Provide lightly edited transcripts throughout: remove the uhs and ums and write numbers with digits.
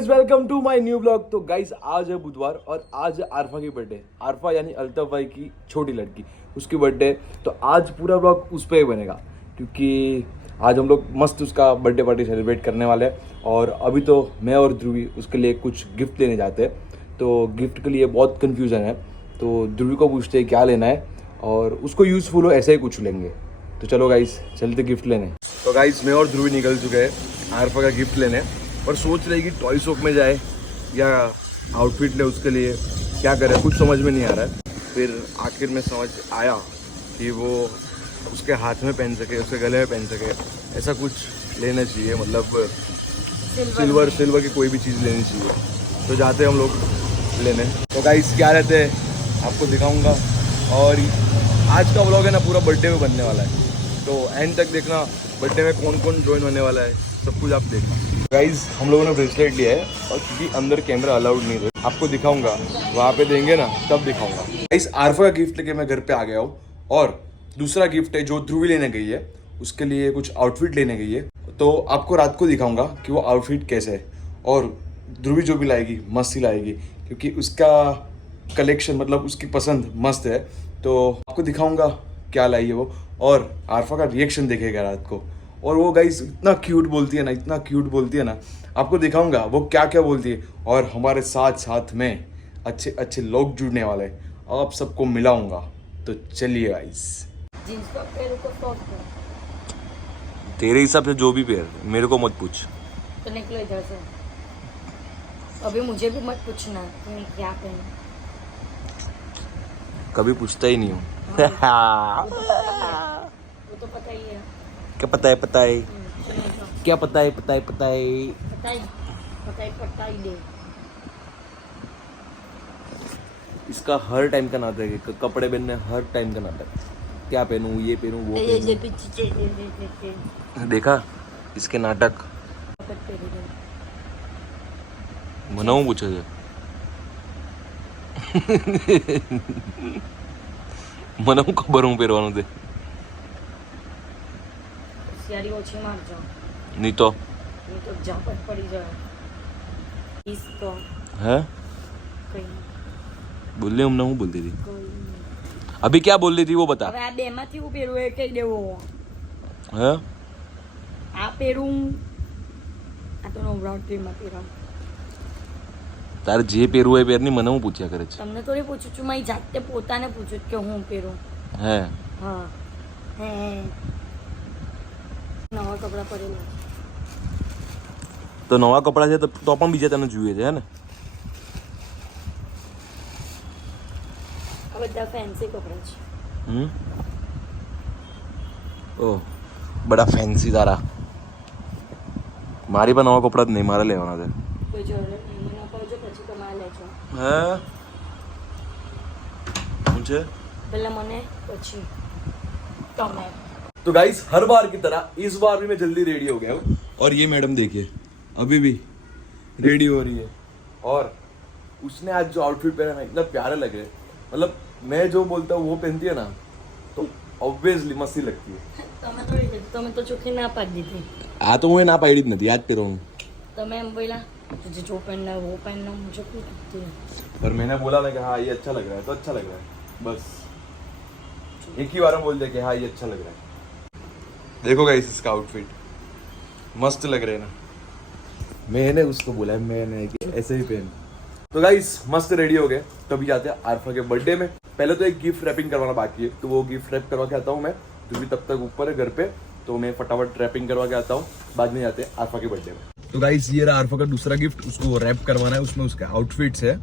Guys welcome to my new blog. तो guys आज है बुधवार और आज है आरफा की बर्थडे। आरफा यानी अल्ताफ भाई की छोटी लड़की, उसकी बर्थडे। तो आज पूरा ब्लॉग उस पर ही बनेगा क्योंकि आज हम लोग मस्त उसका बर्थडे पार्टी सेलिब्रेट करने वाले हैं। और अभी तो मैं और ध्रुवी उसके लिए कुछ गिफ्ट लेने जाते हैं। तो गिफ्ट के लिए बहुत कन्फ्यूज़न है, तो ध्रुवी को पूछते हैं क्या लेना है और उसको यूज़फुल हो ऐसा ही कुछ लेंगे। तो चलो गाइज चलते गिफ्ट लेने। तो गाइज मैं और ध्रुवी निकल चुके हैं आरफा का गिफ्ट लेने, पर सोच रही कि टॉय शॉप में जाए या आउटफिट ले, उसके लिए क्या करें कुछ समझ में नहीं आ रहा है। फिर आखिर में समझ आया कि वो उसके हाथ में पहन सके, उसके गले में पहन सके, ऐसा कुछ लेना चाहिए। मतलब सिल्वर की कोई भी चीज़ लेनी चाहिए। तो जाते हम लोग लेने। तो गाइस क्या रहते हैं आपको दिखाऊंगा। और आज का व्लॉग है ना पूरा बर्थडे में बनने वाला है, तो एंड तक देखना बर्थडे में कौन कौन ज्वाइन होने वाला है, सब कुछ आप देखना। गाइज हम लोगों ने ब्रेसलेट लिया है और क्योंकि अंदर कैमरा अलाउड नहीं है आपको दिखाऊंगा, वहाँ पे देंगे ना तब दिखाऊंगा। गाइज आरफा का गिफ्ट लेके मैं घर पे आ गया हूँ। और दूसरा गिफ्ट है जो ध्रुवी लेने गई है, उसके लिए कुछ आउटफिट लेने गई है। तो आपको रात को दिखाऊंगा कि वो आउटफिट कैसे है। और ध्रुवी जो भी लाएगी मस्त ही लाएगी क्योंकि उसका कलेक्शन मतलब उसकी पसंद मस्त है। तो आपको दिखाऊंगा क्या लाई है वो, और आरफा का रिएक्शन देखेगा रात को। और वो गाइस इतना क्यूट बोलती है ना, इतना क्यूट बोलती है ना, आपको दिखाऊंगा वो क्या क्या बोलती है। और हमारे साथ साथ में अच्छे अच्छे लोग जुड़ने वाले हैं, आप सबको मिलाऊंगा। तो चलिए गाइस। जींस का पैर को टॉप है। तेरे हिसाब से जो भी पैर, मेरे को मत पूछ। तो निकलो इधर से। अभी मुझे भी मत पूछना तुम क्या पहने। कभी पूछता ही नहीं हूँ। वो तो पता ही है। क्या पता है, पता है सुनो क्या पता है, पता है पता है। पता ही दे। इसका हर टाइम का नाटक है, कपड़े पहनने हर टाइम का नाटक। क्या पहनूं, ये पहनूं, वो ये पहनूं। पीछे देखा इसके नाटक। मनाऊं पूछे છે મને હું ખબર હું પહેરવાનું છે सियारी ओछी मार जाओ नहीं तो नहीं तो झापट पड़ी जाए इस तो है कहीं बोलने हमने हूँ बोलती थी कोई नहीं। अभी क्या बोल रही थी वो बता હવે આ બે માંથી હું પહેરું એ કહી દેવો है આ પહેરું આ તો નવરાત્રીમાં પહેરાવ તારે જે પહેરવું હોય પહેરની મને હું પૂછ્યા કરે છે તમને થોડી પૂછું છું મારી જાતે પોતાને પૂછું છું કે હું પહેરું હે હા હે નવા કપડાં પહેરેલા તો નવા કપડાં છે તો પણ બીજા તને જોઈએ છે હે ને આ બધા ફેન્સી કપડાં છે ઓહ બડા ફેન્સી તારા મારી પણ નવા કપડાં જ નહીં, મારે લેવાના છે કોઈ જરૂર નહીં મને કહેજો પછી તમારે લેજો હે શું છે પહેલાં મને પછી તમે। तो गाइस हर बार की तरह इस बार भी मैं जल्दी रेडी हो गया हूँ। और ये मैडम देखिए अभी भी रेडी हो रही है। और उसने आज जो आउटफिट पहना ना इतना प्यारा लग रहा है। मतलब मैं जो बोलता हूँ वो पहनती है ना तो ऑब्वियसली मस्ती लगती है। તમે તો ચોખ્ખી ના પાડી દીધી। आ तो मैं ना पाइडी नहीं आज पे रहूँ, તમે એમ બોલા तुझे जो पहनना है वो पहनना मुझे क्यों लगती है। पर मैंने बोला ना कि हाँ ये अच्छा लग रहा है तो अच्छा लग रहा है, बस एक ही बार में बोल दिया कि हाँ ये अच्छा लग रहा है। देखो गाइस इसका आउटफिट मस्त लग रहा है ना, मैंने उसको बोला है मैंने कि ऐसे ही पहन। तो गाइस मस्त रेडी हो गए, तभी जाते हैं आरफा के बर्थडे में। पहले तो एक गिफ्ट रैपिंग करवाना बाकी है, तो वो गिफ्ट रैप करवा के आता हूँ मैं। तो भी तब तक ऊपर है घर पे, तो मैं फटाफट रैपिंग करवा के आता हूँ, बाद में जाते हैं आरफा के बर्थडे में। तो गाइस ये रहा आरफा का दूसरा गिफ्ट, उसको रैप करवाना है, उसमें उसका आउटफिट्स है।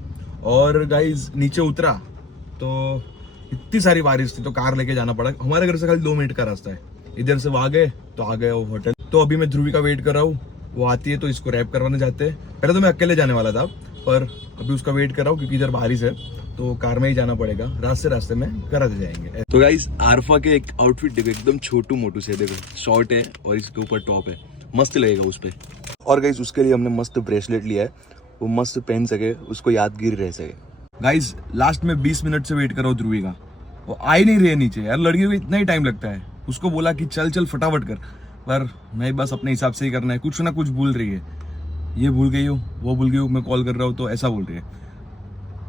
और गाइस नीचे उतरा तो इतनी सारी बारिश थी तो कार लेके जाना पड़ा। हमारे घर से खाली 2 मिनट का रास्ता है, इधर से वहां गए तो आ गए वो होटल। तो अभी मैं ध्रुवी का वेट कर रहा हूँ, वो आती है तो इसको रैप करवाने जाते हैं। पहले तो मैं अकेले जाने वाला था पर अभी उसका वेट कर रहा हूँ क्योंकि इधर बारिश है तो कार में ही जाना पड़ेगा, रास्ते में कराते जाएंगे। तो गाइस आरफा के एक आउटफिट देखो, एकदम छोटू मोटू से, देखो शॉर्ट है और इसके ऊपर टॉप है, मस्त लगेगा उस पर। और गाइस उसके लिए हमने मस्त ब्रेसलेट लिया है, वो मस्त पहन सके, उसको यादगिरी रह सके। गाइस लास्ट में 20 मिनट से वेट कर रहा हूँ ध्रुवी का, वो आ ही नहीं रही है नीचे। यार लड़कियों को इतना ही टाइम लगता है, उसको बोला कि चल चल फटाफट कर, पर नहीं बस अपने हिसाब से ही करना है, कुछ ना कुछ भूल रही है। ये भूल गई हूँ, वो भूल गई हूँ, मैं कॉल कर रहा हूँ, तो ऐसा बोल रही है।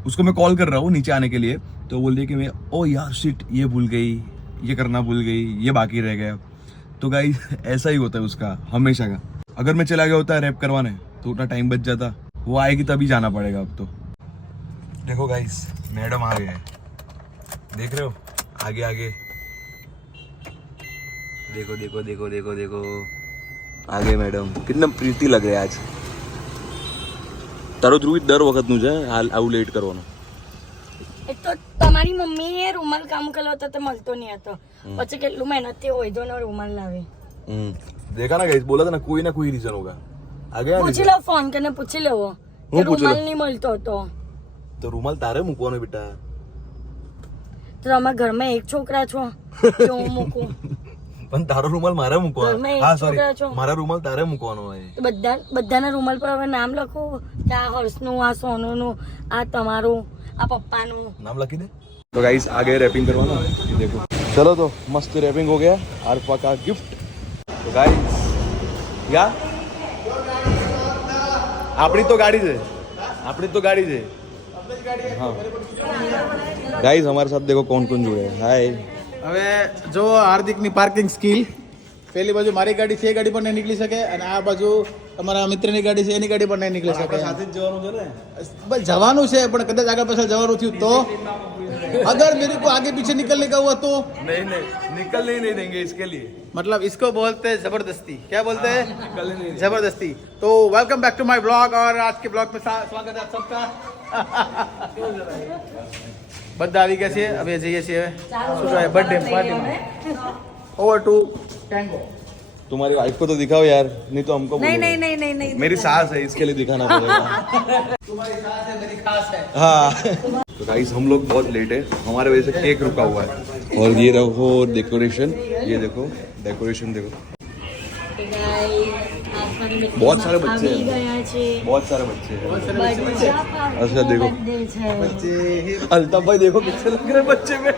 उसको मैं कॉल कर रहा हूँ नीचे आने के लिए, तो बोल रही है कि मैं ओ यार शिट, ये भूल गई, ये करना भूल गई, ये बाकी रह गया। तो गाइस ऐसा ही होता है उसका हमेशा का। अगर मैं चला गया होता है रैप करवाने तो उतना टाइम बच जाता, वो आएगी तभी जाना पड़ेगा अब तो। देखो गाइस मैडम आ गए हैं, देख रहे हो आगे आगे, देखो देखो देखो देखो देखो आगे मैडम कितना प्रीति लग रहा है आज। તારો ધ્રુવી દર વખતનું છે આવું લેટ કરવાનું. એક તો તમારી મમ્મીએ રૂમાલ કામ કર્યો હતો તો મળતો નહીં હતો, પછી કેટલું મહેનતથી ઓઈધોનો રૂમાલ લાવે. देखा ना गाइस, बोला था ना कोई रीजन होगा. आ गया પૂછી લો, ફોન કરીને પૂછી લેવો કે રૂમાલ નહીં મળતો હતો. તો રૂમાલ તારે મૂકવાનો બેટા. તો તમે ઘરમાં એક છોકરા છો કે હું મૂકું? પણ તારો રૂમાલ મારે મૂકવાનો. હા સોરી, મારા રૂમાલ તારે મૂકવાનો હોય. બધાના રૂમાલ પર હવે નામ લખો કે આ હર્ષનું, આ સોનુનું, આ તમારું, આ પપ્પાનું नाम लखी दे. तो गाइस आ गए रैपिंग करवाना, ये देखो. चलो तो मस्त रैपिंग हो गया, आरफा का गिफ्ट. तो गाइस या આપણી તો ગાડી છે, આપણી તો ગાડી છે. हाँ गाइस हमारे साथ देखो कौन कौन जुड़े हैं. हाय. હવે જો હાર્દિકની પાર્કિંગ સ્કિલ, પેલી બાજુ મારી ગાડી છે, એ ગાડી પણ નહીં નીકળી શકે, અને આ બાજુ તમારા મિત્રની ગાડી છે, એની ગાડી પણ નહીં નીકળી શકે. સાથે જ જવાનું છે ને? બસ જવાનું છે, પણ કદાચ આગળ પાછળ જવાનું થયું તો अगर मेरे को आगे पीछे निकलने का हुआ तो नहीं निकलने ही नहीं देंगे इसके लिए. मतलब इसको बोलते हैं जबरदस्ती. क्या बोलते हैं? निकलने नहीं देंगे. जबरदस्ती. तो welcome back to my blog, और आज के ब्लॉग में स्वागत है आप सबका. બધા આવી ગયા છે, હવે જઈએ છીએ શું કહેવાય બર્થડે પાર્ટીમાં. Over to tango. तुम्हारी वाइफ को तो दिखाओ यार, नहीं तो हमको नहीं बोलोगे. नहीं नहीं नहीं नहीं मेरी सास है, इसके लिए दिखाना पड़ेगा. तुम्हारी सास है, मेरी खास है. हाँ. तो गाइस हम लोग बहुत लेट है, हमारे वजह से केक रुका हुआ है. और ये देखो डेकोरेशन, ये देखो डेकोरेशन देखो. बहुत सारे बच्चे हैं, बहुत सारे बच्चे हैं. अच्छा देखो બચ્ચે अल्ताफ भाई देखो कितने लग रहे हैं बच्चे में.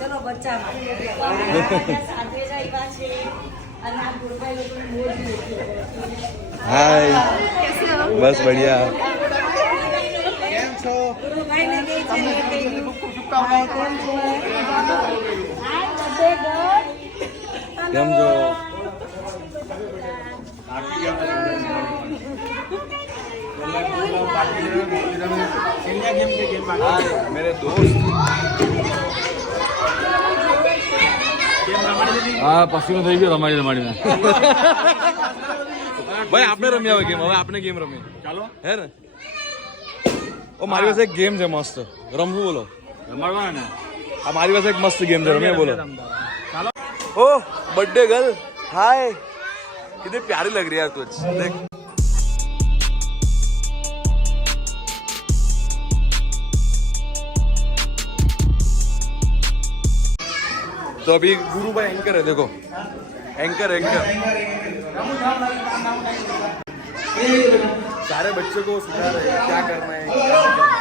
ચલો બચ્ચા સાથે જ આવ્યા છે અને આ ગુરુભાઈ લોકોને મોજ નથી. हाय. बस बढ़िया. કેમ છો? ગુરુભાઈને દે છે શુભકામનાઓ. કેમ છો? હાય બર્થડે ગર્લ. કેમ છો? मेरे दोस्त. હા પસીનો થઈ ગયો રમાડી રમાડીને. ભાઈ આપણે રમ્યા હોય ગેમ, હવે આપણે ગેમ રમીએ. ચાલો હે ને? ઓ મારી પાસે એક ગેમ છે મસ્ત, રમવું બોલો. રમાડવાના ને. આ મારી પાસે એક મસ્ત ગેમ છે, રમીએ બોલો. ચાલો. ओ बर्थडे गर्ल, हाय. कितनी प्यारी लग रही है यार तू. देख तो अभी गुरु भाई एंकर है, देखो एंकर एंकर. सारे बच्चों को सिखा रहे हैं क्या करना है, क्या नहीं करना.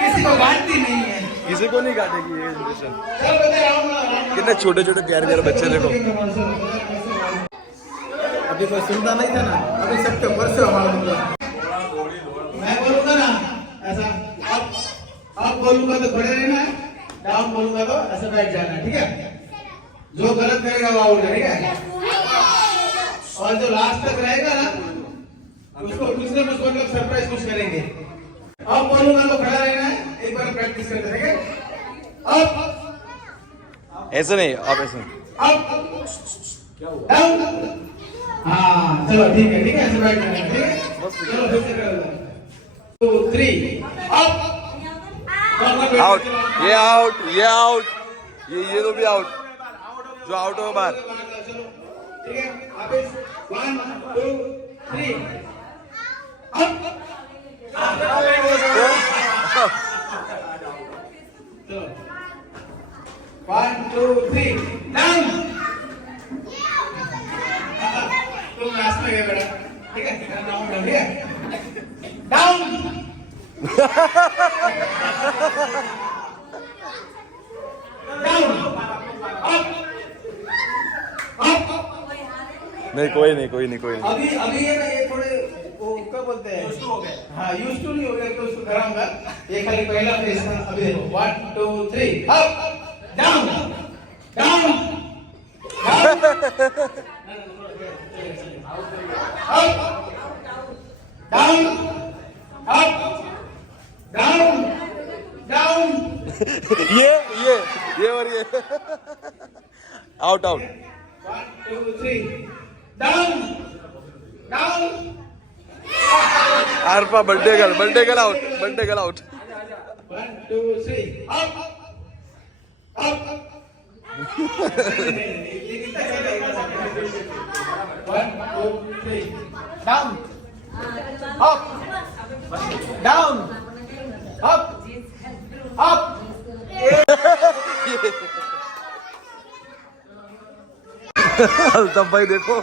किसी को बांटती नहीं है. किसी को नहीं काटेगी ये जनरेशन. कितने छोटे छोटे प्यारे प्यारे बच्चे देखो. अभी कोई सुनता नहीं था ना, अभी सबके परसे हमारा मतलब. मैं बोलूंगा ना ऐसा, आप बोलूंगा तो खड़े रहना है, डाउन बोलूंगा तो ऐसा बैठ जाना है, ठीक है? जो गलत करेगा वो आउट है, ठीक है? और जो लास्ट तक रहेगा ना उसको कुछ ना कुछ मतलब सरप्राइज कुछ करेंगे. अब बोलूंगा तो खड़ा रहना है, एक बार प्रैक्टिस करते हैं, ठीक है? अब ऐसे नहीं, आप ऐसे नहीं. अब डाउन. हाँ चलो ठीक है, ऐसे बैठ जाना है, ठीक है? चलो फिर से कर लो. 2 3 अप. आउट, ये आउट, ये आउट, ये तो भी आउट. जो आउट हो बाहर. ठीक है, वापस 1 2 3 अप. चलो 1 2 3 डाउन. तुम लास्ट में गए बेटा, ठीक है? डाउन ठीक है? डाउन. डाउन. अप. नहीं कोई नहीं कोई नहीं कोई नहीं। अभी अभी ये ना ये थोड़े वो क्या बोलते हैं यूज्ड टू हो गए। हाँ यूज्ड टू नहीं हो गया तो उसको गरम कर। ये खाली पहला फेस था। अभी देखो 1 2 3 up down down down up down down ये और ये out out 1 2 3 down down Arfa birthday girl out 1 2 3 up up 1 2 3 down up down up up Altaf भाई देखो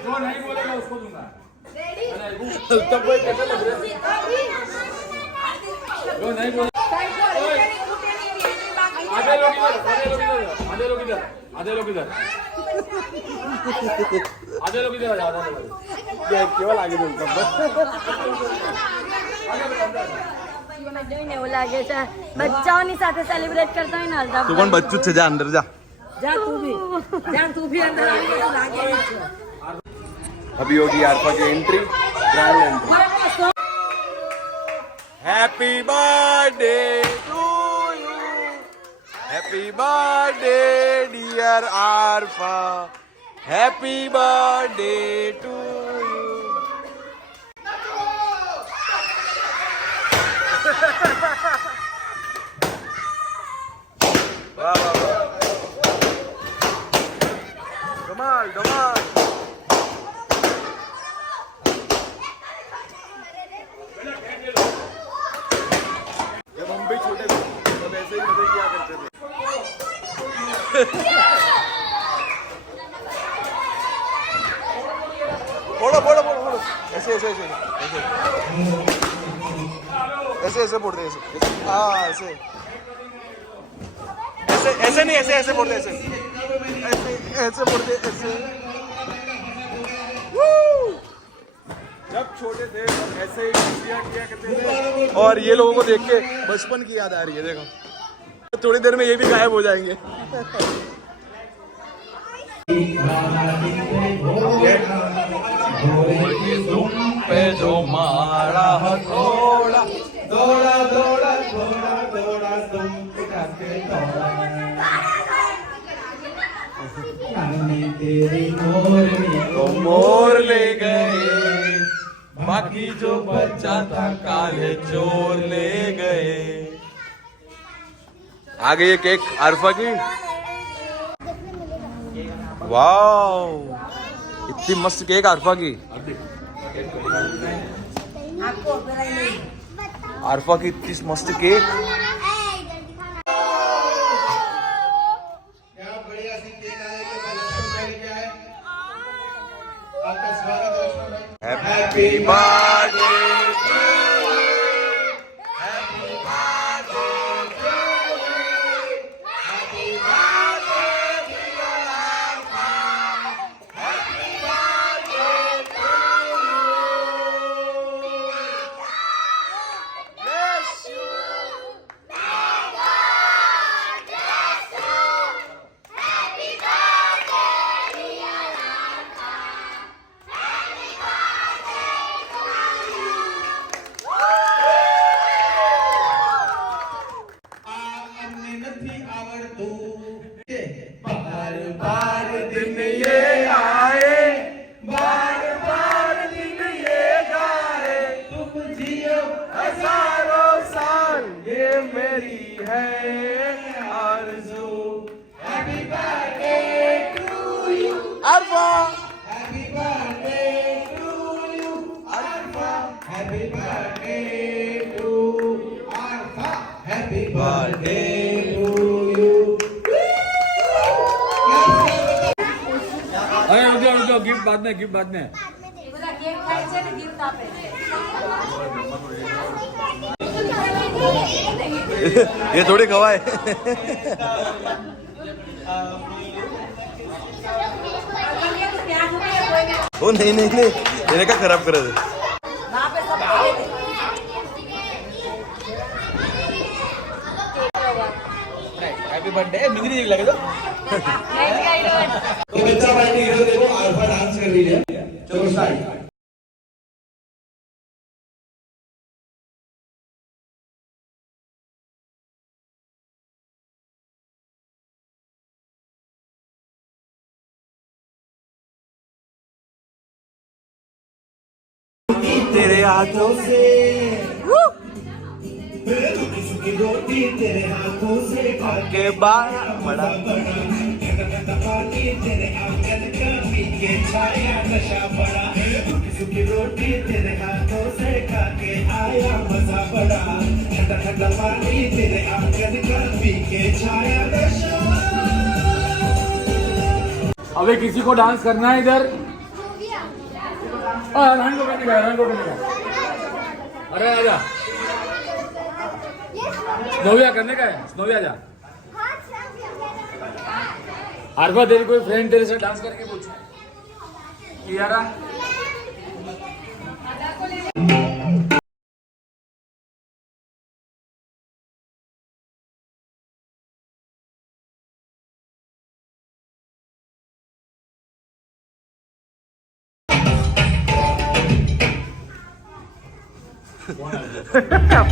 जो नहीं बोलेगा उसको दूंगा। अल्ताफ भाई कैसे लग रहे हैं? जो नहीं बोले आधे लोग इधर आधे लोग इधर आधे लोग इधर आधे लोग केवल आगे बोलता ને એવું લાગે છે બચ્ચાઓની સાથે સેલિબ્રેટ કરતા હોય ને અલ્તાફ તું પણ બચ્ચું જ છે જા અંદર જા જા તું ભી અંદર આવી એવું લાગે છે अभी होगी आरफा की entry grand entry happy birthday to you happy birthday dear Arfa happy birthday to you वाह वाह वाह धमाल धमाल जब हम भी छोटे थे तब ऐसे ही मजे किया करते थे फोड़ो फोड़ो फोड़ो फोड़ो ऐसे ऐसे ऐसे ऐसे ऐसे फोड़ते ऐसे हाँ ऐसे ऐसे ऐसे नहीं ऐसे ऐसे फोड़ते ऐसे ऐसे ऐसे फोड़ते ऐसे जब छोटे थे तब ऐसे ही किया करते थे और ये लोगों को देख के बचपन की याद आ रही है देखो थोड़ी देर में ये भी गायब हो जाएंगे पे जो मारा हथौड़ा दौड़ा दौड़ा दौड़ा दौड़ा तुम के दौड़ा तेरी मोरनी तो मोर ले गए बाकी जो बच्चा था काले चोर ले गए आ गई ये केक आरफा की वाओ इतनी मस्त केक आरफा की आरफा की इतनी मस्त केक क्या बढ़िया सी केक आए तो लक्ष्मण क्या है आपका स्वागत है हैप्पी बर्थडे અમને નથી આવડતું બાર બાર દિન ये आए बार बार दिन ये गाए तुम जियो हजारों साल ये मेरी है आरज़ू happy birthday to you Arfa happy birthday to you Alfa happy birthday to Alfa happy birthday to you अरे रुक जाओ गिफ्ट बाद में બધા કેક ખાય છે ને ગિફ્ટ આપે ये थोड़ी खवा है। ओ नहीं नहीं नहीं, मैंने क्या खराब करा था। हैप्पी बर्थडे मिंगरी लगे तो बच्चा पार्टी इधर देखो, आल्फा डांस कर रही है। चलो स्टार्ट। तेरे हाथों से रोटी तेरे हाथों से के बाद बड़ा तेरे आंगन का पीके छाया नशा बड़ा, सूखी रोटी तेरे हाथों से खा के आया मजा बड़ा, ठंडा ठंडा पानी तेरे आंगन का पीके छाया नशा। अबे किसी को डांस करना है इधर? रन को करने का। अरे आजा, स्नोविया करने का है। स्नोविया जा। आरफा तेरी कोई फ्रेंड तेरे से डांस करके पूछ कियारा।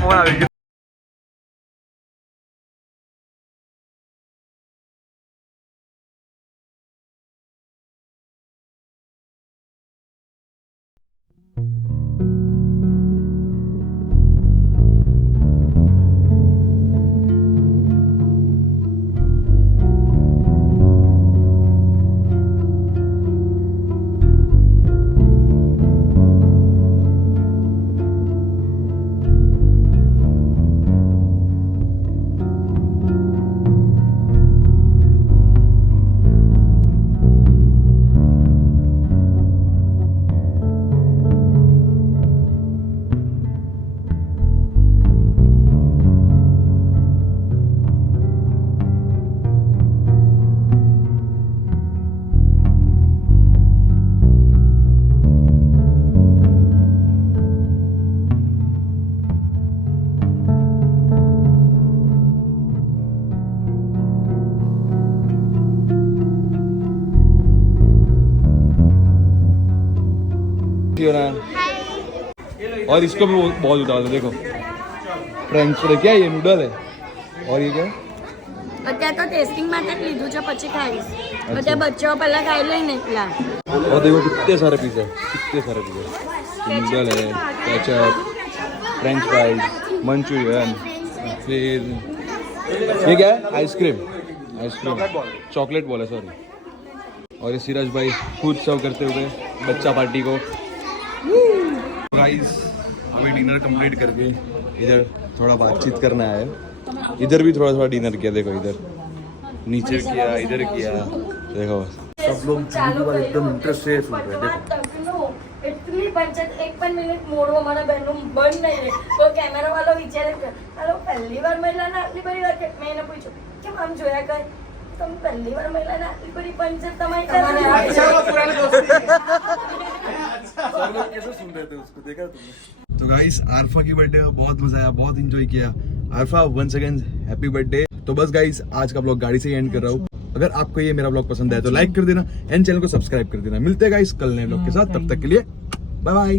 फोन आ गया। और इसको भी बहुत उतार दो। देखो फ्रेंच फ्राई क्या है, ये नूडल है। और ये क्या है? અત્યારે તો ટેસ્ટિંગ માટે જ લીધું છે, પછી ખાઈશ. બધા બચ્ચાઓ પહેલા ખાઈ લઈને એટલા. और देखो कितने सारे पिज़्ज़ा, कितने सारे पिज़्ज़ा। नूडल है, केचप, फ्रेंच फ्राइज, मंचूरियन, फिर ये क्या है? आइसक्रीम, चॉकलेट बॉल है, सॉरी। और ये सिराज भाई खुद सर्व करते हुए बच्चा पार्टी को। गाइस अभी डिनर कंप्लीट करके इधर थोड़ा बातचीत करना है। इधर भी थोड़ा डिनर किया। देखो इधर नीचे किया, इधर किया। देखो सब लोग एकदम इंटरेस्ट से सुन रहे हैं। देखो એટલી પંચાયત એક પણ મિનિટ મોડું અમારા બહેનનું બંધ નહીં રહે તો કેમેરા વાળો વિચારે કે હાલો પહેલી વાર મહિલાને આટલી બધી વાર મેં એને પૂછ્યું કેમ આમ જોયા કર તમે પહેલી વાર મહિલાને આટલી બધી પંચાયત તમારી कैसे सुन रहे थे उसको, देखा तुमने? तो गाइस आरफा की बर्थडे में बहुत मजा आया, बहुत एंजॉय किया। Arfa once again happy birthday. तो बस गाइस आज का ब्लॉग गाड़ी से एंड कर रहा हूँ। अगर आपको ये मेरा ब्लॉग पसंद आया तो लाइक कर देना एंड चैनल को सब्सक्राइब कर देना। मिलते हैं गाइस कल नए ब्लॉग के साथ, तब तक के लिए बाय बाय।